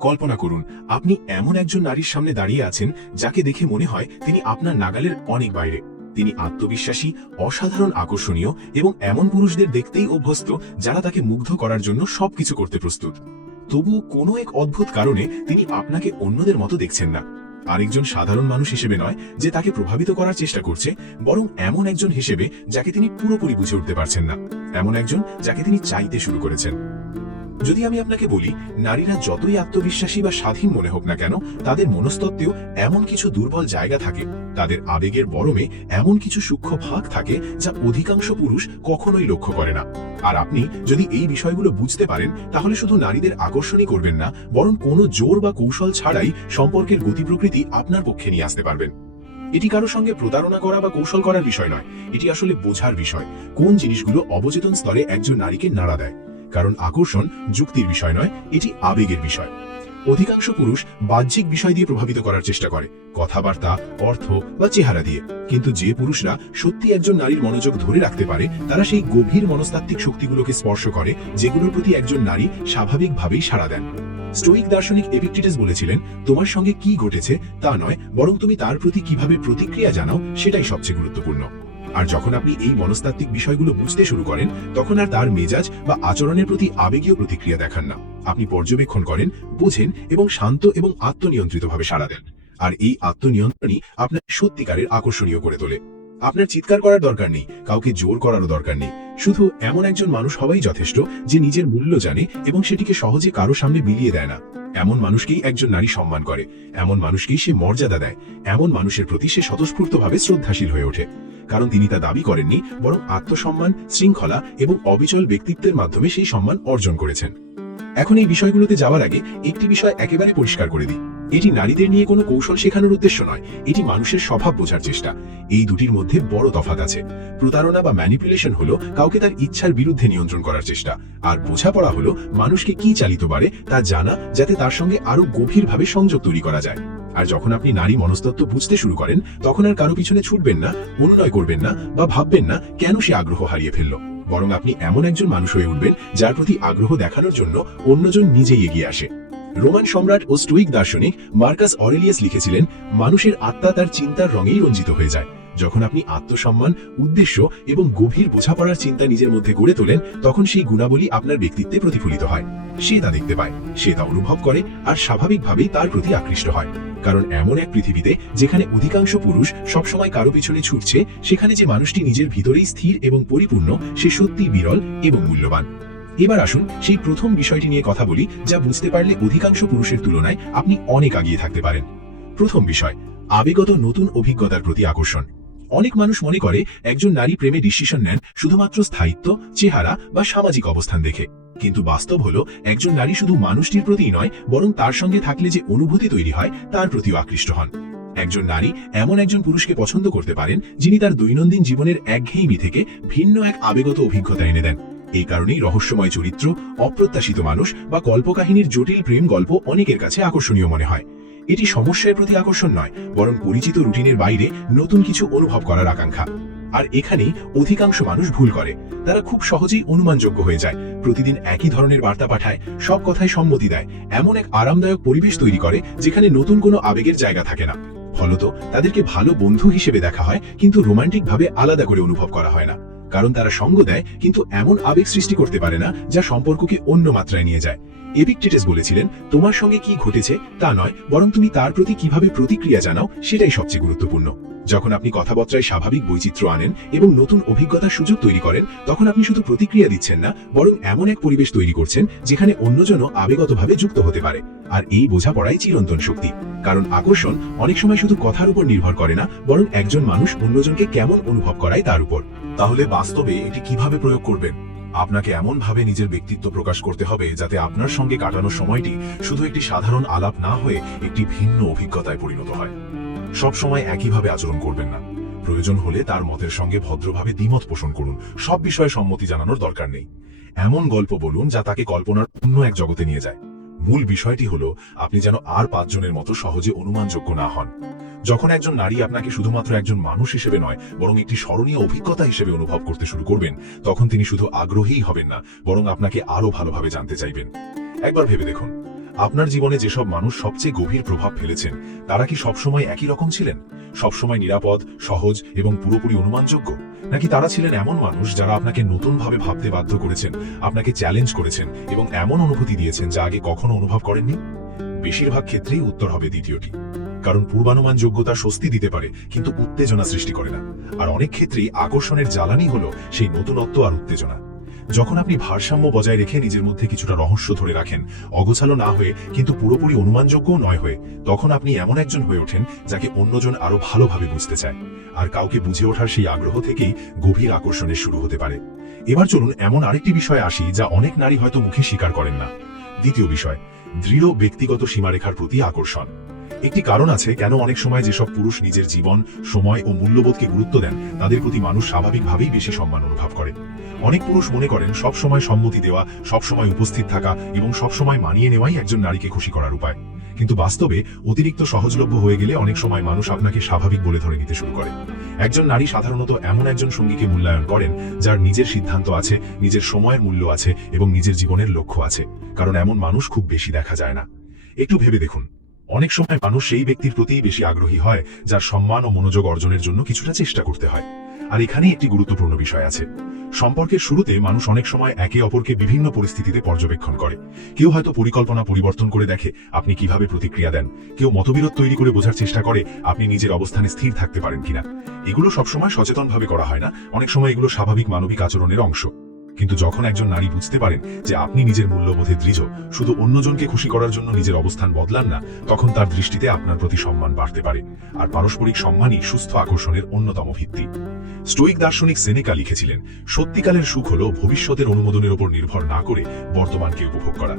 কল্পনা করুন, আপনি এমন একজন নারীর সামনে দাঁড়িয়ে আছেন যাকে দেখে মনে হয় তিনি আপনার নাগালের অনেক বাইরে। তিনি আত্মবিশ্বাসী, অসাধারণ, আকর্ষণীয় এবং এমন পুরুষদের দেখতেই অভ্যস্ত যারা তাকে মুগ্ধ করার জন্য সবকিছু করতে প্রস্তুত। তবুও কোনো এক অদ্ভুত কারণে তিনি আপনাকে অন্যদের মতো দেখছেন না। আরেকজন সাধারণ মানুষ হিসেবে নয় যে তাকে প্রভাবিত করার চেষ্টা করছে, বরং এমন একজন হিসেবে যাকে তিনি পুরোপুরি বুঝে উঠতে পারছেন না, এমন একজন যাকে তিনি চাইতে শুরু করেছেন। যদি আমি আপনাকে বলি, নারীরা যতই আত্মবিশ্বাসী বা স্বাধীন মনে হোক না কেন, তাদের মনস্তত্ত্বেও এমন কিছু দুর্বল জায়গা থাকে, তাদের আবেগের বরমে এমন কিছু সূক্ষ্ম ভাগ থাকে যা অধিকাংশ পুরুষ কখনোই লক্ষ্য করে না। আর আপনি যদি এই বিষয়গুলো বুঝতে পারেন, তাহলে শুধু নারীদের আকর্ষণই করবেন না, বরং কোনো জোর বা কৌশল ছাড়াই সম্পর্কের গতি প্রকৃতি আপনার পক্ষে নিয়ে আসতে পারবেন। এটি কারো সঙ্গে প্রতারণা করা বা কৌশল করার বিষয় নয়, এটি আসলে বোঝার বিষয় কোন জিনিসগুলো অবচেতন স্তরে একজন নারীকে নাড়া দেয়। কারণ আকর্ষণ যুক্তির বিষয় নয়, এটি আবেগের বিষয়। অধিকাংশ পুরুষ বাহ্যিক বিষয় দিয়ে প্রভাবিত করার চেষ্টা করে, কথাবার্তা, অর্থ বা চেহারা দিয়ে। কিন্তু যে পুরুষরা সত্যি একজন নারীর মনোযোগ ধরে রাখতে পারে, তারা সেই গভীর মনস্তাত্ত্বিক শক্তিগুলোকে স্পর্শ করে যেগুলোর প্রতি একজন নারী স্বাভাবিকভাবেই সাড়া দেন। স্টোইক দার্শনিক এপিকটেটাস বলেছিলেন, তোমার সঙ্গে কি ঘটেছে তা নয়, বরং তুমি তার প্রতি কিভাবে প্রতিক্রিয়া জানাও সেটাই সবচেয়ে গুরুত্বপূর্ণ। আর যখন আপনি এই মনস্তাত্ত্বিক বিষয়গুলো বুঝতে শুরু করেন, তখন আর তার মেজাজ বা আচরণের প্রতি আবেগীয় প্রতিক্রিয়া দেখান না। আপনি পর্যবেক্ষণ করেন, বোঝেন এবং শান্ত এবং আত্মনিয়ন্ত্রিতভাবে সাড়া দেন। আর এই আত্মনিয়ন্ত্রণই আপনার সত্যিকারের আকর্ষণীয় করে তোলে। আপনার চিৎকার করার দরকার নেই, কাউকে জোর করারও দরকার নেই। শুধু এমন একজন মানুষ হওয়াই যথেষ্ট যে নিজের মূল্য জানে এবং সেটিকে সহজে কারো সামনে বিলিয়ে দেয় না। এমন মানুষকেই একজন নারী সম্মান করে, এমন মানুষকেই সে মর্যাদা দেয়, এমন মানুষের প্রতি সে স্বতঃস্ফূর্তভাবে শ্রদ্ধাশীল হয়ে ওঠে। কারণ তিনি তা দাবি করেননি, বরং আত্মসম্মান, শৃঙ্খলা এবং অবিচল ব্যক্তিত্বের মাধ্যমে সেই সম্মান অর্জন করেছেন। এখন এই বিষয়গুলোতে যাওয়ার আগে একটি বিষয় একেবারে পরিষ্কার করে দিই, এটি নারীদের নিয়ে কোনো কৌশল শেখানোর উদ্দেশ্য নয়, এটি মানুষের স্বভাব বোঝার চেষ্টা। এই দুটির মধ্যে বড় তফাৎ আছে। প্রতারণা বা ম্যানিপুলেশন হলো কাউকে তার ইচ্ছার বিরুদ্ধে নিয়ন্ত্রণ করার চেষ্টা, আর বোঝাপড়া হলো মানুষকে কি চালিত পারে তা জানা, যাতে তার সঙ্গে আরো গভীরভাবে সংযোগ তৈরি করা যায়। আর যখন আপনি নারী মনস্তত্ত্ব বুঝতে শুরু করেন, তখন আর কারো পিছনে ছুটবেন না, অনুনয় করবেন না বা ভাববেন না কেন সে আগ্রহ হারিয়ে ফেলল, বরং আপনি এমন একজন মানুষ হয়ে উঠবেন যার প্রতি আগ্রহ দেখানোর জন্য অন্যজন নিজেই এগিয়ে আসে। রোমান সম্রাট ও স্টোইক দার্শনিক মার্কাস অরেলিয়াস লিখেছিলেন, মানুষের আত্মা তার চিন্তার রঙেই রঞ্জিত হয়ে যায়। যখন আপনি আত্মসম্মান, উদ্দেশ্য এবং গভীর বোঝাপড়ার চিন্তা নিজের মধ্যে গড়ে তোলেন, তখন সেই গুণাবলী আপনার ব্যক্তিত্বে প্রতিফলিত হয়। সে তা দেখতে পায়, সে তা অনুভব করে, আর স্বাভাবিকভাবেই তার প্রতি আকৃষ্ট হয়। কারণ এমন এক পৃথিবীতে যেখানে অধিকাংশ পুরুষ সবসময় কারো পিছনে ছুটছে, সেখানে যে মানুষটি নিজের ভিতরেই স্থির এবং পরিপূর্ণ, সে সত্যিই বিরল এবং মূল্যবান। এবার আসুন সেই প্রথম বিষয়টি নিয়ে কথা বলি, যা বুঝতে পারলে অধিকাংশ পুরুষের তুলনায় আপনি অনেক এগিয়ে থাকতে পারেন। প্রথম বিষয়, আবেগগত নতুন অভিজ্ঞতার প্রতি আকর্ষণ। অনেক মানুষ মনে করে একজন নারী প্রেমে ডিসিশন নেন শুধুমাত্র স্থায়িত্ব, চেহারা বা সামাজিক অবস্থান দেখে। কিন্তু বাস্তব হলো, একজন নারী শুধু মানুষটির প্রতিই নয়, বরং তার সঙ্গে থাকলে যে অনুভূতি তৈরি হয় তার প্রতিও আকৃষ্ট হন। একজন নারী এমন একজন পুরুষকে পছন্দ করতে পারেন যিনি তার দৈনন্দিন জীবনের একঘেয়েমি থেকে ভিন্ন এক আবেগগত অভিজ্ঞতা এনে দেন। এই কারণেই রহস্যময় চরিত্র, অপ্রত্যাশিত মানুষ বা কল্পকাহিনীর জটিল প্রেম গল্প অনেকের কাছে আকর্ষণীয় মনে হয়। এটি সমস্যার প্রতি আকর্ষণ নয়, বরং পরিচিত রুটিনের বাইরে নতুন কিছু অনুভব করার আকাঙ্ক্ষা। আর এখানেই অধিকাংশ মানুষ ভুল করে। তারা খুব সহজেই অনুমানযোগ্য হয়ে যায়, প্রতিদিন একই ধরনের বার্তা পাঠায়, সব কথায় সম্মতি দেয়, এমন এক আরামদায়ক পরিবেশ তৈরি করে যেখানে নতুন কোনো আবেগের জায়গা থাকে না। ফলত তাদেরকে ভালো বন্ধু হিসেবে দেখা হয়, কিন্তু রোমান্টিকভাবে আলাদা করে অনুভব করা হয় না। কারণ তারা সঙ্গ দেয়, কিন্তু এমন আবেগ সৃষ্টি করতে পারে না যা সম্পর্ককে অন্য মাত্রায় নিয়ে যায়। এপিকটেটাস বলেছিলেন, তোমার সঙ্গে কি ঘটেছে তা নয়, বরং তুমি তার প্রতি কিভাবে প্রতিক্রিয়া জানাও সেটাই সবচেয়ে গুরুত্বপূর্ণ। যখন আপনি কথাবার্তায় স্বাভাবিক বৈচিত্র্য আনেন এবং নতুন অভিজ্ঞতার সুযোগ তৈরি করেন, তখন আপনি শুধু প্রতিক্রিয়া দিচ্ছেন না, বরং এমন এক পরিবেশ তৈরি করছেন যেখানে অন্যজনও আবেগতভাবে যুক্ত হতে পারে। আর এই বোঝাপড়াই চিরন্তন শক্তি। কারণ আকর্ষণ অনেক সময় শুধু কথার উপর নির্ভর করে না, বরং একজন মানুষ অন্যজনকে কেমন অনুভব করায় তার উপর। তাহলে বাস্তবে এটি কিভাবে প্রয়োগ করবেন? আপনাকে এমন ভাবে নিজের ব্যক্তিত্ব প্রকাশ করতে হবে যাতে আপনার সঙ্গে কাটানো সময়টি শুধু একটি সাধারণ আলাপ না হয়ে একটি ভিন্ন অভিজ্ঞতায় পরিণত হয়। সব সময় একইভাবে আচরণ করবেন না। প্রয়োজন হলে তার মতের সঙ্গে ভদ্রভাবে দ্বিমত পোষণ করুন, সব বিষয়ে সম্মতি জানানোর দরকার নেই। এমন গল্প বলুন যা তাকে কল্পনার অন্য এক জগতে নিয়ে যায়। মূল বিষয়টি হলো, আপনি যেন আর পাঁচজনের মতো সহজে অনুমানযোগ্য না হন। যখন একজন নারী আপনাকে শুধুমাত্র একজন মানুষ হিসেবে নয়, বরং একটি স্মরণীয় অভিজ্ঞতা হিসেবে অনুভব করতে শুরু করবেন, তখন তিনি শুধু আগ্রহীই হবেন না, বরং আপনাকে আরো ভালোভাবে জানতে চাইবেন। একবার ভেবে দেখুন, আপনার জীবনে যেসব মানুষ সবচেয়ে গভীর প্রভাব ফেলেছেন তারা কি সবসময় একই রকম ছিলেন, সবসময় নিরাপদ, সহজ এবং পুরোপুরি অনুমানযোগ্য, নাকি তারা ছিলেন এমন মানুষ যারা আপনাকে নতুনভাবে ভাবতে বাধ্য করেছেন, আপনাকে চ্যালেঞ্জ করেছেন এবং এমন অনুভূতি দিয়েছেন যা আগে কখনো অনুভব করেননি? বেশিরভাগ ক্ষেত্রেই উত্তর হবে দ্বিতীয়টি। কারণ পূর্বানুমান যোগ্যতা স্বস্তি দিতে পারে কিন্তু উত্তেজনা সৃষ্টি করে না। আর অনেক ক্ষেত্রেই আকর্ষণের জ্বালানি হলো সেই নতুনত্ব আর উত্তেজনা। যখন আপনি ভারসাম্য বজায় রেখে নিজের মধ্যে কিছুটা রহস্য ধরে রাখেন, অগোছালো না হয়ে কিন্তু পুরোপুরি অনুমানযোগ্যও নয় হয়ে, তখন আপনি এমন একজন হয়ে ওঠেন যাকে অন্যজন আরো ভালোভাবে বুঝতে চায়। আর কাউকে বুঝে ওঠার সেই আগ্রহ থেকেই গভীর আকর্ষণের শুরু হতে পারে। এবার চলুন এমন আরেকটি বিষয়ে আসি যা অনেক নারী হয়তো মুখে স্বীকার করেন না। দ্বিতীয় বিষয়, দৃঢ় ব্যক্তিগত সীমারেখার প্রতি আকর্ষণ। একটি কারণ আছে কেন অনেক সময় যেসব পুরুষ নিজের জীবন, সময় ও মূল্যবোধকে গুরুত্ব দেন তাদের প্রতি মানুষ স্বাভাবিকভাবেই বেশি সম্মান অনুভব করে। অনেক পুরুষ মনে করেন সব সময় সম্মতি দেওয়া, সব সময় উপস্থিত থাকা এবং সব সময় মানিয়ে নেওয়াই একজন নারীকে খুশি করার উপায়। কিন্তু বাস্তবে অতিরিক্ত সহজলভ্য হয়ে গেলে অনেক সময় মানুষ আপনাকে স্বাভাবিক বলে ধরে নিতে শুরু করে। একজন নারী সাধারণত এমন একজন সঙ্গীকে মূল্যায়ন করেন যার নিজের সিদ্ধান্ত আছে, নিজের সময়ের মূল্য আছে এবং নিজের জীবনের লক্ষ্য আছে। কারণ এমন মানুষ খুব বেশি দেখা যায় না। একটু ভেবে দেখুন, অনেক সময় মানুষ সেই ব্যক্তির প্রতিই বেশি আগ্রহী হয় যার সম্মান ও মনোযোগ অর্জনের জন্য কিছুটা চেষ্টা করতে হয়। আর এখানেই একটি গুরুত্বপূর্ণ বিষয় আছে। সম্পর্কের শুরুতে মানুষ অনেক সময় একে অপরকে বিভিন্ন পরিস্থিতিতে পর্যবেক্ষণ করে। কেউ হয়তো পরিকল্পনা পরিবর্তন করে দেখে আপনি কিভাবে প্রতিক্রিয়া দেন, কেউ মতবিরোধ তৈরি করে বোঝার চেষ্টা করে আপনি নিজের অবস্থানে স্থির থাকতে পারেন কিনা। এগুলো সবসময় সচেতনভাবে করা হয় না, অনেক সময় এগুলো স্বাভাবিক মানবিক আচরণের অংশ। কিন্তু যখন একজন নারী বুঝতে পারেন যে আপনি নিজের মূল্যবোধে দৃঢ়, শুধু অন্যজনকে খুশি করার জন্য নিজের অবস্থান বদলান না, তখন তার দৃষ্টিতে আপনার প্রতি সম্মান বাড়তে পারে। আর পারস্পরিক সম্মানই সুস্থ আকর্ষণের অন্যতম ভিত্তি। স্টোইক দার্শনিক সেনেকা লিখেছিলেন, সত্যিকারের সুখ হল ভবিষ্যতের অনুমোদনের উপর নির্ভর না করে বর্তমানকে উপভোগ করা।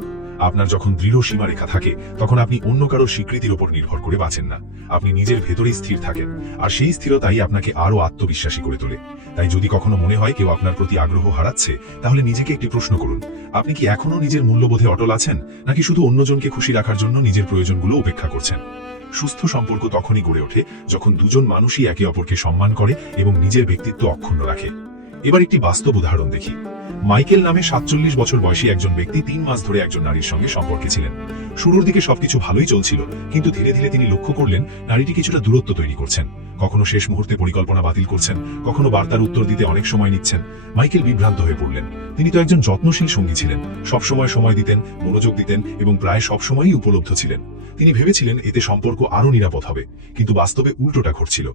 আপনার যখন দৃঢ় সীমারেখা থাকে তখন আপনি অন্য কারো স্বীকৃতির উপর নির্ভর করে বাঁচেন না, আপনি নিজের ভেতরেই স্থির থাকেন। আর সেই স্থিরতাই আপনাকে আরো আত্মবিশ্বাসী করে তোলে। তাই যদি কখনো মনে হয় কেউ আপনার প্রতি আগ্রহ হারাচ্ছে, তাহলে নিজেকে একটি প্রশ্ন করুন, আপনি কি এখনো নিজের মূল্যবোধে অটল আছেন, নাকি শুধু অন্যজনকে খুশি রাখার জন্য নিজের প্রয়োজনগুলো উপেক্ষা করছেন? সুস্থ সম্পর্ক তখনই গড়ে ওঠে যখন দুজন মানুষই একে অপরকে সম্মান করে এবং নিজের ব্যক্তিত্ব অক্ষুণ্ণ রাখে। এবার একটি বাস্তব উদাহরণ দেখি। মাইকেল নামে 47 বছর বয়সী একজন ব্যক্তি 3 মাস ধরে একজন নারীর সঙ্গে সম্পর্কে ছিলেন। শুরুর দিকে সবকিছু ভালোই চলছিল, কিন্তু ধীরে ধীরে তিনি লক্ষ্য করলেন নারীটি কিছুটা দূরত্ব তৈরি করছেন। কখনো শেষ মুহূর্তে পরিকল্পনা বাতিল করছেন, কখনো বার্তার উত্তর দিতে অনেক সময় নিচ্ছেন। মাইকেল বিভ্রান্ত হয়ে পড়লেন। তিনি তো একজন যত্নশীল সঙ্গী ছিলেন, সবসময় সময় দিতেন, মনোযোগ দিতেন এবং প্রায় সবসময়ই উপলব্ধ ছিলেন। তিনি ভেবেছিলেন এতে সম্পর্ক আরো নিরাপদ হবে, কিন্তু বাস্তবে উল্টোটা ঘটছিল।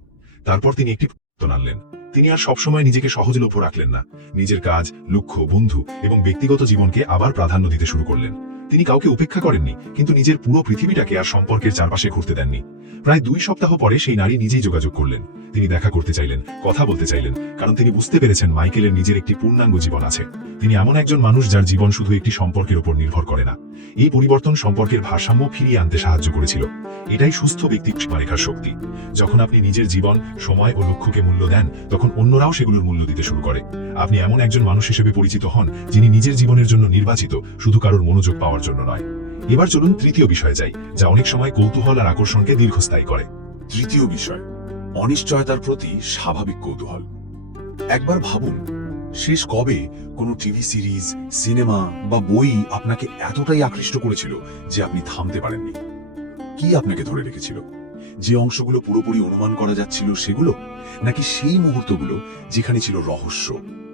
তারপর তিনি একটি পরিবর্তন আনলেন। তিনি আর সবসময় নিজেকে সহজলভ্য রাখলেন না, নিজের কাজ, লক্ষ্য, বন্ধু এবং ব্যক্তিগত জীবনকে আবার প্রাধান্য দিতে শুরু করলেন। তিনি কাউকে উপেক্ষা করেননি, কিন্তু নিজের পুরো পৃথিবীটাকে আর সম্পর্কের চারপাশে ঘুরতে দেননি। প্রায় 2 সপ্তাহ পরে সেই নারী নিজেই যোগাযোগ করলেন। তিনি দেখা করতে চাইলেন, কথা বলতে চাইলেন, কারণ তিনি বুঝতে পেরেছেন মাইকেলের নিজের একটি পূর্ণাঙ্গ জীবন আছে। তিনি এমন একজন মানুষ যার জীবন শুধু একটি সম্পর্কের উপর নির্ভর করে না। এই পরিবর্তন সম্পর্কের ভারসাম্য ফিরিয়ে আনতে সাহায্য করেছিল। এটাই সুস্থ ব্যক্তিত্ব সীমারেখার শক্তি। যখন আপনি নিজের জীবন, সময় ও লক্ষ্যকে মূল্য দেন, তখন অন্যরাও সেগুলোর মূল্য দিতে শুরু করে। আপনি এমন একজন মানুষ হিসেবে পরিচিত হন যিনি নিজের জীবনের জন্য নির্বাচিত, শুধু কারোর মনোযোগ পাওয়ার জন্য নয়। এবার চলুন তৃতীয় বিষয়ে যাই, যা অনেক সময় কৌতূহল আর আকর্ষণকে দীর্ঘস্থায়ী করে। তৃতীয় বিষয়, অনিশ্চয়তার প্রতি স্বাভাবিক কৌতূহল। একবার ভাবুন, শেষ কবে কোনো টিভি সিরিজ, সিনেমা বা বই আপনাকে এতটাই আকৃষ্ট করেছিল যে আপনি থামতে পারেননি? কি আপনাকে ধরে রেখেছিল? যে অংশগুলো পুরোপুরি অনুমান করা যাচ্ছিল সেগুলো, নাকি সেই মুহূর্তগুলো যেখানে ছিল রহস্য,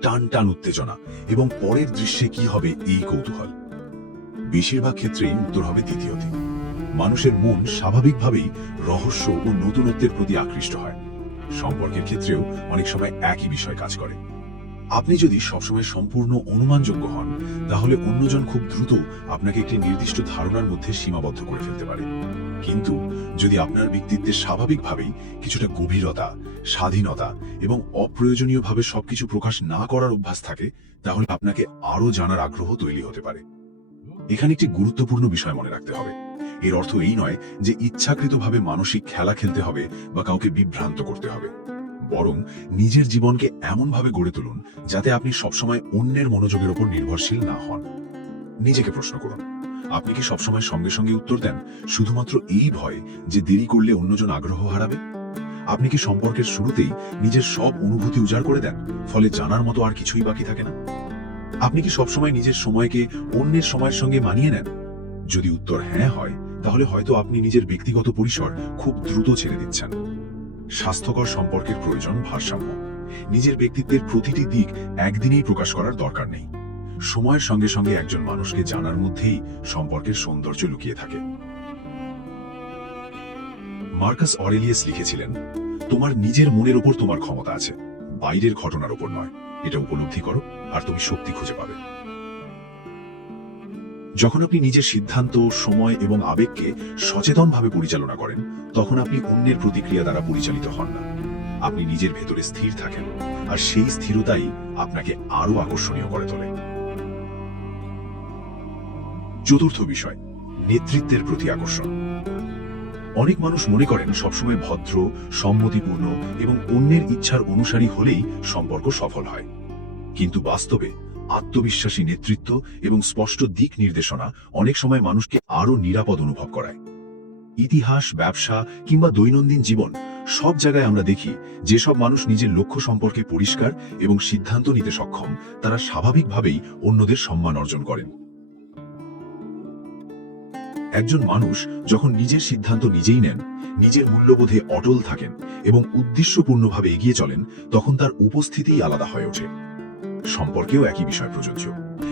টান টান উত্তেজনা এবং পরের দৃশ্যে কি হবে এই কৌতূহল? বেশিরভাগ ক্ষেত্রেই উত্তর হবে দ্বিতীয়টি। মানুষের মন স্বাভাবিকভাবেই রহস্য ও নতুনত্বের প্রতি আকৃষ্ট হয়। সম্পর্কের ক্ষেত্রেও অনেক সময় একই বিষয় কাজ করে। আপনি যদি সবসময় সম্পূর্ণ অনুমানযোগ্য হন, তাহলে অন্যজন খুব দ্রুত আপনাকে একটি নির্দিষ্ট ধারণার মধ্যে সীমাবদ্ধ করে ফেলতে পারে। কিন্তু যদি আপনার ব্যক্তিত্বে স্বাভাবিকভাবেই কিছুটা গভীরতা, স্বাধীনতা এবং অপ্রয়োজনীয়ভাবে সবকিছু প্রকাশ না করার অভ্যাস থাকে, তাহলে আপনাকে আরো জানার আগ্রহ তৈরি হতে পারে। এখানে একটি গুরুত্বপূর্ণ বিষয় মনে রাখতে হবে। এর অর্থ এই নয় যে ইচ্ছাকৃতভাবে মানসিক খেলা খেলতে হবে বা কাউকে বিভ্রান্ত করতে হবে। বরং নিজের জীবনকে এমনভাবে গড়ে তুলুন যাতে আপনি সবসময় অন্যের মনোযোগের উপর নির্ভরশীল না হন। নিজেকে প্রশ্ন করুন, আপনি কি সবসময় সঙ্গে সঙ্গে উত্তর দেন শুধুমাত্র এই ভয়ে যে দেরি করলে অন্যজন আগ্রহ হারাবে? আপনি কি সম্পর্কের শুরুতেই নিজের সব অনুভূতি উজাড় করে দেন, ফলে জানার মতো আর কিছুই বাকি থাকে না? আপনি কি সবসময় নিজের সময়কে অন্যের সময়ের সঙ্গে মানিয়ে নেন? যদি উত্তর হ্যাঁ হয়, তাহলে হয়তো আপনি নিজের ব্যক্তিগত পরিসর খুব দ্রুত ছেড়ে দিচ্ছেন। স্বাস্থ্যকর সম্পর্কের প্রয়োজন ভারসাম্য। নিজের ব্যক্তিত্বের প্রতিটি দিক একদিনেই প্রকাশ করার দরকার নেই। সময়ের সঙ্গে সঙ্গে একজন মানুষকে জানার মধ্যেই সম্পর্কের সৌন্দর্য লুকিয়ে থাকে। মার্কাস অরেলিয়াস লিখেছিলেন, তোমার নিজের মনের উপর তোমার ক্ষমতা আছে, বাইরের ঘটনার উপর নয়। এটা উপলব্ধি করো আর তুমি শক্তি খুঁজে পাবে। যখন আপনি নিজের সিদ্ধান্ত, সময় এবং আবেগকে সচেতনভাবে পরিচালনা করেন, তখন আপনি অন্যের প্রতিক্রিয়া দ্বারা পরিচালিত হন না। আপনি নিজের ভেতরে স্থির থাকেন, আর সেই স্থিরতাই আপনাকে আরো আকর্ষণীয় করে তোলে। চতুর্থ বিষয়, নেতৃত্বের প্রতি আকর্ষণ। অনেক মানুষ মনে করেন সবসময় ভদ্র, সম্মতিপূর্ণ এবং অন্যের ইচ্ছার অনুসারী হলেই সম্পর্ক সফল হয়। কিন্তু বাস্তবে আত্মবিশ্বাসী নেতৃত্ব এবং স্পষ্ট দিক নির্দেশনা অনেক সময় মানুষকে আরো নিরাপদ অনুভব করায়। ইতিহাস, ব্যবসা কিংবা দৈনন্দিন জীবন, সব জায়গায় আমরা দেখি যেসব মানুষ নিজের লক্ষ্য সম্পর্কে পরিষ্কার এবং সিদ্ধান্ত নিতে সক্ষম, তারা স্বাভাবিকভাবেই অন্যদের সম্মান অর্জন করেন। একজন মানুষ যখন নিজের সিদ্ধান্ত নিজেই নেন, নিজের মূল্যবোধে অটল থাকেন এবং উদ্দেশ্যপূর্ণভাবে এগিয়ে চলেন, তখন তার উপস্থিতিই আলাদা হয়ে ওঠে। সম্পর্কেও একই বিষয় প্রযোজ্য।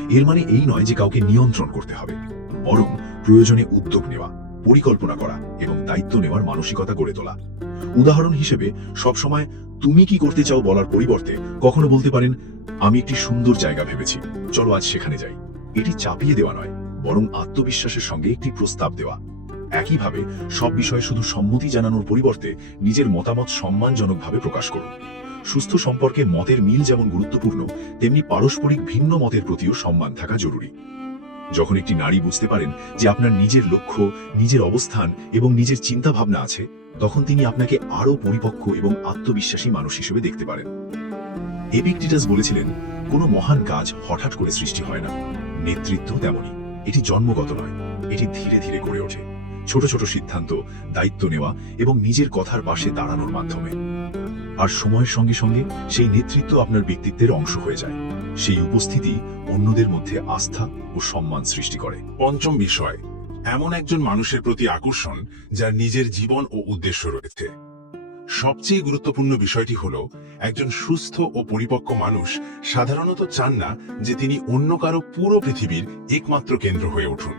এর মানে এই নয় যে কাউকে নিয়ন্ত্রণ করতে হবে, বরং প্রয়োজনে উদ্যোগ নেওয়া, পরিকল্পনা করা এবং দায়িত্ব নেওয়ার মানসিকতা গড়ে তোলা। উদাহরণ হিসেবে, সবসময় তুমি কি করতে চাও বলার পরিবর্তে কখনো বলতে পারেন, আমি একটি সুন্দর জায়গা ভেবেছি, চলো আজ সেখানে যাই। এটি চাপিয়ে দেওয়া নয়, বরং আত্মবিশ্বাসের সঙ্গে একটি প্রস্তাব দেওয়া। একইভাবে সব বিষয়ে শুধু সম্মতি জানানোর পরিবর্তে নিজের মতামত সম্মানজনকভাবে প্রকাশ করুন। সুস্থ সম্পর্কে মতের মিল যেমন গুরুত্বপূর্ণ, তেমনি পারস্পরিক ভিন্ন মতের প্রতিও সম্মান থাকা জরুরি। যখন একটি নারী বুঝতে পারেন যে আপনার নিজের লক্ষ্য, নিজের অবস্থান এবং নিজের চিন্তা ভাবনা আছে, তখন তিনি আপনাকে আরও পরিপক্ক এবং আত্মবিশ্বাসী মানুষ হিসেবে দেখতে পারেন। এপিকটেটাস বলেছিলেন, কোনো মহান কাজ হঠাৎ করে সৃষ্টি হয় না। নেতৃত্ব তেমনি, এটি জন্মগত নয়, এটি ধীরে ধীরে গড়ে ওঠে, ছোট ছোট সিদ্ধান্ত, দায়িত্ব নেওয়া এবং নিজের কথার পাশে দাঁড়ানোর মাধ্যমে। আর সময়ের সঙ্গে সঙ্গে সেই নেতৃত্ব আপনার ব্যক্তিত্বের অংশ হয়ে যায়। সেই উপস্থিতি অন্যদের মধ্যে আস্থা ও সম্মান সৃষ্টি করে। পঞ্চম বিষয়, এমন একজন মানুষের প্রতি আকর্ষণ যার নিজের জীবন ও উদ্দেশ্য রয়েছে। সবচেয়ে গুরুত্বপূর্ণ বিষয়টি হল, একজন সুস্থ ও পরিপক্ক মানুষ সাধারণত চান না যে তিনি অন্য কারো পুরো পৃথিবীর একমাত্র কেন্দ্র হয়ে উঠুন,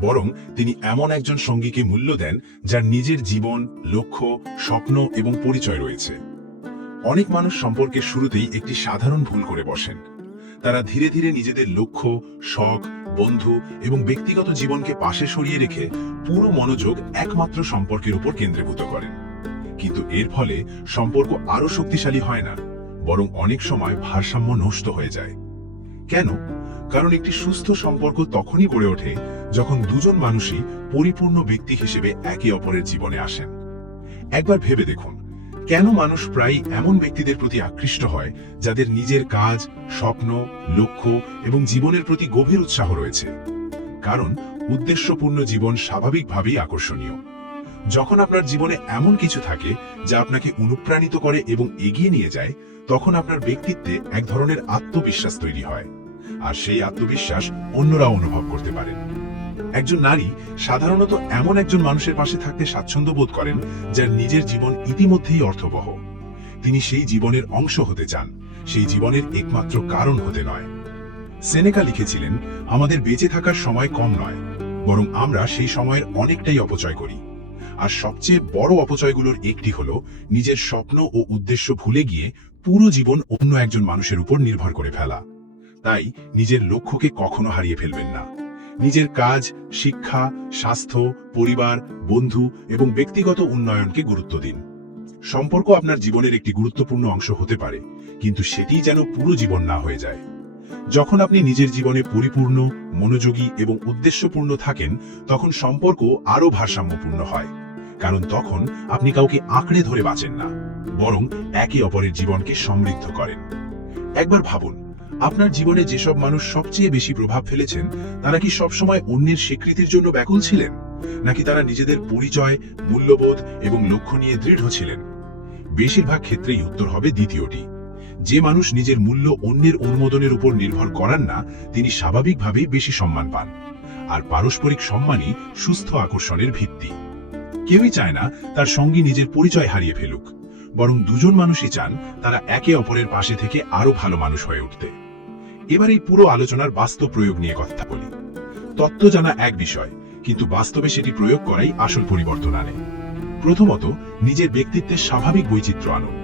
বরং তিনি এমন একজন সঙ্গীকে মূল্য দেন যার নিজের জীবন, লক্ষ্য, স্বপ্ন এবং পরিচয় রয়েছে। অনেক মানুষ সম্পর্কের শুরুতেই একটি সাধারণ ভুল করে বসেন। তারা ধীরে ধীরে নিজেদের লক্ষ্য, শখ, বন্ধু এবং ব্যক্তিগত জীবনকে পাশে সরিয়ে রেখে পুরো মনোযোগ একমাত্র সম্পর্কের উপর কেন্দ্রীভূত করেন। কিন্তু এর ফলে সম্পর্ক আরো শক্তিশালী হয় না, বরং অনেক সময় ভারসাম্য নষ্ট হয়ে যায়। কেন? কারণ একটি সুস্থ সম্পর্ক তখনই গড়ে ওঠে যখন দুজন মানুষই পরিপূর্ণ ব্যক্তি হিসেবে একে অপরের জীবনে আসেন। একবার ভেবে দেখুন, কেন মানুষ প্রায় এমন ব্যক্তিদের প্রতি আকৃষ্ট হয় যাদের নিজের কাজ, স্বপ্ন, লক্ষ্য এবং জীবনের প্রতি গভীর উৎসাহ রয়েছে? কারণ উদ্দেশ্যপূর্ণ জীবন স্বাভাবিকভাবেই আকর্ষণীয়। যখন আপনার জীবনে এমন কিছু থাকে যা আপনাকে অনুপ্রাণিত করে এবং এগিয়ে নিয়ে যায়, তখন আপনার ব্যক্তিত্বে এক ধরনের আত্মবিশ্বাস তৈরি হয়, আর সেই আত্মবিশ্বাস অন্যরা অনুভব করতে পারেন। একজন নারী সাধারণত এমন একজন মানুষের পাশে থাকতে স্বাচ্ছন্দ্য বোধ করেন যার নিজের জীবন ইতিমধ্যেই অর্থবহ। তিনি সেই জীবনের অংশ হতে চান, সেই জীবনের একমাত্র কারণ হতে নয়। সেনেকা লিখেছিলেন, আমাদের বেঁচে থাকার সময় কম নয়, বরং আমরা সেই সময়ের অনেকটাই অপচয় করি। আর সবচেয়ে বড় অপচয়গুলোর একটি হলো নিজের স্বপ্ন ও উদ্দেশ্য ভুলে গিয়ে পুরো জীবন অন্য একজন মানুষের উপর নির্ভর করে ফেলা। তাই নিজের লক্ষ্যকে কখনো হারিয়ে ফেলবেন না। নিজের কাজ, শিক্ষা, স্বাস্থ্য, পরিবার, বন্ধু এবং ব্যক্তিগত উন্নয়নকে গুরুত্ব দিন। সম্পর্ক আপনার জীবনের একটি গুরুত্বপূর্ণ অংশ হতে পারে, কিন্তু সেটি যেন পুরো জীবন না হয়ে যায়। যখন আপনি নিজের জীবনে পরিপূর্ণ, মনোযোগী এবং উদ্দেশ্যপূর্ণ থাকেন, তখন সম্পর্ক আরো ভারসাম্যপূর্ণ হয়। কারণ তখন আপনি কাউকে আঁকড়ে ধরে বাঁচেন না, বরং একে অপরের জীবনকে সমৃদ্ধ করেন। একবার ভাবুন, আপনার জীবনে যেসব মানুষ সবচেয়ে বেশি প্রভাব ফেলেছেন, তারা কি সবসময় অন্যের স্বীকৃতির জন্য ব্যাকুল ছিলেন, নাকি তারা নিজেদের পরিচয়, মূল্যবোধ এবং লক্ষ্য নিয়ে দৃঢ় ছিলেন? বেশিরভাগ ক্ষেত্রেই উত্তর হবে দ্বিতীয়টি। যে মানুষ নিজের মূল্য অন্যের অনুমোদনের উপর নির্ভর করেন না, তিনি স্বাভাবিকভাবেই বেশি সম্মান পান। আর পারস্পরিক সম্মানই সুস্থ আকর্ষণের ভিত্তি। কেউই চায় না তার সঙ্গী নিজের পরিচয় হারিয়ে ফেলুক, বরং দুজন মানুষই চান তারা একে অপরের পাশে থেকে আরো ভালো মানুষ হয়ে উঠতে। এবার এই পুরো আলোচনার বাস্তব প্রয়োগ নিয়ে কথা বলি। তত্ত্ব জানা এক বিষয়, কিন্তু বাস্তবে সেটি প্রয়োগ করাই আসল পরিবর্তন আনে। প্রথমত, নিজের ব্যক্তিত্বের স্বাভাবিক বৈচিত্র্য আনুন।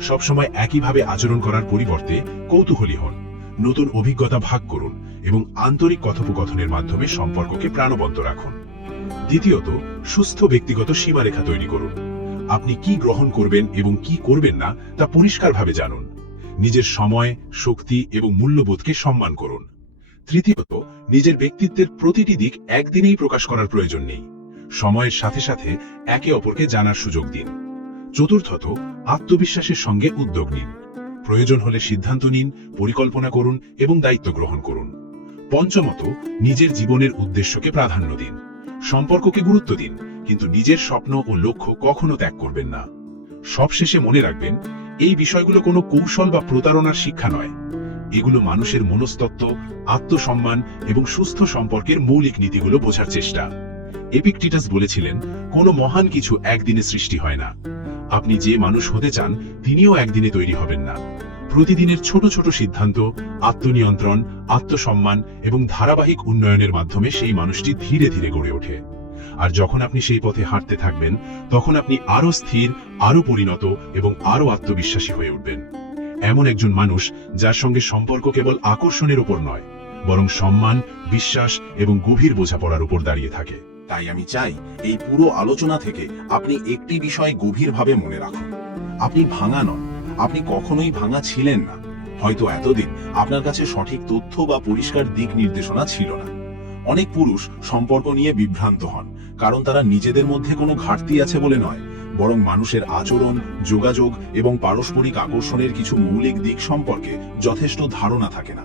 সবসময় একইভাবে আচরণ করার পরিবর্তে কৌতূহলী হন, নতুন অভিজ্ঞতা ভাগ করুন এবং আন্তরিক কথোপকথনের মাধ্যমে সম্পর্ককে প্রাণবন্ত রাখুন। দ্বিতীয়ত, সুস্থ ব্যক্তিগত সীমারেখা তৈরি করুন। আপনি কি গ্রহণ করবেন এবং কি করবেন না তা পরিষ্কারভাবে জানুন। নিজের সময়, শক্তি এবং মূল্যবোধকে সম্মান করুন। তৃতীয়ত, নিজের ব্যক্তিত্বের প্রতিটি দিক একদিনেই প্রকাশ করার প্রয়োজন নেই। সময়ের সাথে সাথে একে অপরকে জানার সুযোগ দিন। চতুর্থত, আত্মবিশ্বাসের সঙ্গে উদ্যোগ নিন। প্রয়োজন হলে সিদ্ধান্ত নিন, পরিকল্পনা করুন এবং দায়িত্ব গ্রহণ করুন। পঞ্চমত, নিজের জীবনের উদ্দেশ্যকে প্রাধান্য দিন। সম্পর্ককে গুরুত্ব দিন, কিন্তু নিজের স্বপ্ন ও লক্ষ্য কখনো ত্যাগ করবেন না। সবশেষে মনে রাখবেন, এই বিষয়গুলো কোনো কৌশল বা প্রতারণার শিক্ষা নয়। এগুলো মানুষের মনস্তত্ত্ব, আত্মসম্মান এবং সুস্থ সম্পর্কের মৌলিক নীতিগুলো বোঝার চেষ্টা। এপিকটিটাস বলেছিলেন, কোনো মহান কিছু একদিনে সৃষ্টি হয় না। আপনি যে মানুষ হতে চান তিনিও একদিনে তৈরি হবেন না। প্রতিদিনের ছোট ছোট সিদ্ধান্ত, আত্মনিয়ন্ত্রণ, আত্মসম্মান এবং ধারাবাহিক উন্নয়নের মাধ্যমে সেই মানুষটি ধীরে ধীরে গড়ে ওঠে। আর যখন আপনি সেই পথে হাঁটতে থাকবেন, তখন আপনি আরো স্থির, আরো পরিণত এবং আরো আত্মবিশ্বাসী হয়ে উঠবেন। এমন একজন মানুষ যার সঙ্গে সম্পর্ক কেবল আকর্ষণের উপর নয়, বরং সম্মান, বিশ্বাস এবং গভীর বোঝাপড়ার উপর দাঁড়িয়ে থাকে। তাই আমি চাই এই পুরো আলোচনা থেকে আপনি একটি বিষয় গভীরভাবে মনে রাখুন। আপনি ভাঙা নন, আপনি কখনোই ভাঙা ছিলেন না। হয়তো এতদিন আপনার কাছে সঠিক তথ্য বা পরিষ্কার দিক নির্দেশনা ছিল না। অনেক পুরুষ সম্পর্ক নিয়ে বিভ্রান্ত হন, কারণ তারা নিজেদের মধ্যে কোনো ঘাটতি আছে বলে নয়, বরং মানুষের আচরণ, যোগাযোগ এবং পারস্পরিক আকর্ষণের কিছু মৌলিক দিক সম্পর্কে যথেষ্ট ধারণা থাকে না।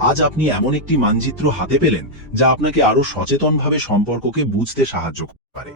আজ আপনি এমন একটি মানচিত্র হাতে পেলেন যা আপনাকে আরো সচেতনভাবে সম্পর্ককে বুঝতে সাহায্য করতে পারে।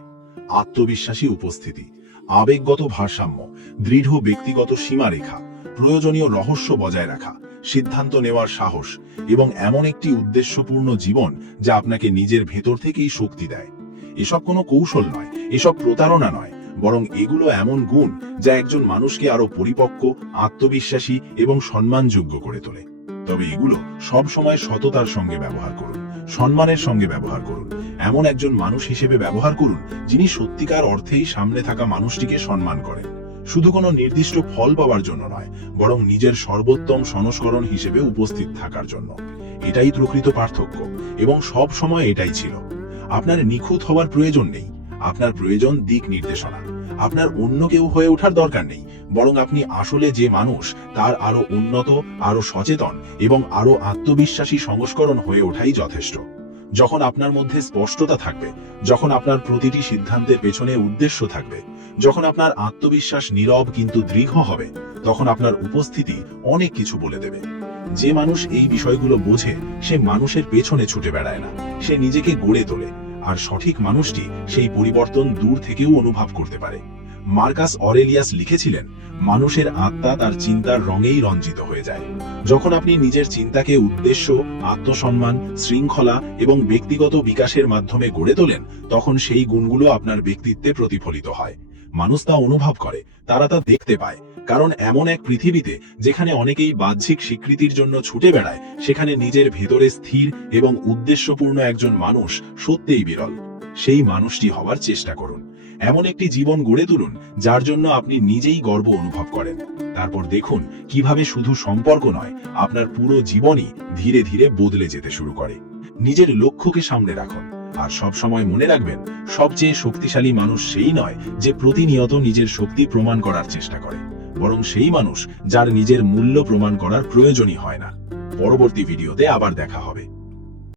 আত্মবিশ্বাসী উপস্থিতি, আবেগগত ভারসাম্য, দৃঢ় ব্যক্তিগত সীমারেখা, প্রয়োজনীয় রহস্য বজায় রাখা, সিদ্ধান্ত নেওয়ার সাহস এবং এমন একটি উদ্দেশ্যপূর্ণ জীবন যা আপনাকে নিজের ভেতর থেকেই শক্তি দেয়। এসব কোনো কৌশল নয়, এসব প্রতারণা নয়, বরং এগুলো এমন গুণ যা একজন মানুষকে আরো পরিপক্ক, আত্মবিশ্বাসী এবং সম্মানযোগ্য করে তোলে। তবে এগুলো সব সময় সততার সঙ্গে ব্যবহার করুন, সম্মানের সঙ্গে ব্যবহার করুন। এমন একজন মানুষ হিসেবে ব্যবহার করুন যিনি সত্যিকার অর্থেই সামনে থাকা মানুষটিকে সম্মান করেন, শুধু কোনো নির্দিষ্ট ফল পাওয়ার জন্য নয়, বরং নিজের সর্বোত্তম সংস্করণ হিসেবে উপস্থিত থাকার জন্য। এটাই প্রকৃত পার্থক্য, এবং সব সময় এটাই ছিল। আপনার নিখুঁত হওয়ার প্রয়োজন নেই, আপনার প্রয়োজন দিক নির্দেশনা। আপনার অন্য কেউ হয়ে ওঠার দরকার নেই, বরং আপনি আসলে যে মানুষ তার আরো উন্নত, আরো সচেতন এবং আরো আত্মবিশ্বাসী সংস্করণ হয়ে ওঠাই যথেষ্ট। যখন আপনার মধ্যে স্পষ্টতা থাকবে, যখন আপনার প্রতিটি সিদ্ধান্তের পেছনে উদ্দেশ্য থাকবে, যখন আপনার আত্মবিশ্বাস নীরব কিন্তু দৃঢ় হবে, তখন আপনার উপস্থিতি অনেক কিছু বলে দেবে। যে মানুষ এই বিষয়গুলো বোঝে সে মানুষের পেছনে ছুটে বেড়ায় না, সে নিজেকে গড়ে তোলে। আর সঠিক মানুষটি সেই পরিবর্তন দূর থেকেও অনুভব করতে পারে। মার্কাস অরেলিয়াস লিখেছিলেন, মানুষের আত্মা তার চিন্তার রঙেই রঞ্জিত হয়ে যায়। যখন আপনি নিজের চিন্তাকে উদ্দেশ্য, আত্মসম্মান, শৃঙ্খলা এবং ব্যক্তিগত বিকাশের মাধ্যমে গড়ে তোলেন, তখন সেই গুণগুলো আপনার ব্যক্তিত্বে প্রতিফলিত হয়। মানুষ তা অনুভব করে, তারা তা দেখতে পায়। কারণ এমন এক পৃথিবীতে যেখানে অনেকেই বাহ্যিক স্বীকৃতির জন্য ছুটে বেড়ায়, সেখানে নিজের ভেতরে স্থির এবং উদ্দেশ্যপূর্ণ একজন মানুষ সত্যিই বিরল। সেই মানুষটি হওয়ার চেষ্টা করুন। এমন একটি জীবন গড়ে তুলুন যার জন্য আপনি নিজেই গর্ব অনুভব করেন। তারপর দেখুন কিভাবে শুধু সম্পর্ক নয়, আপনার পুরো জীবনই ধীরে ধীরে বদলে যেতে শুরু করে। নিজের লক্ষ্যকে সামনে রাখুন, আর সব সময় মনে রাখবেন, সবচেয়ে শক্তিশালী মানুষ সেই নয় যে প্রতিনিয়ত নিজের শক্তি প্রমাণ করার চেষ্টা করে, বরং সেই মানুষ যার নিজের মূল্য প্রমাণ করার প্রয়োজনই হয় না। পরবর্তী ভিডিওতে আবার দেখা হবে।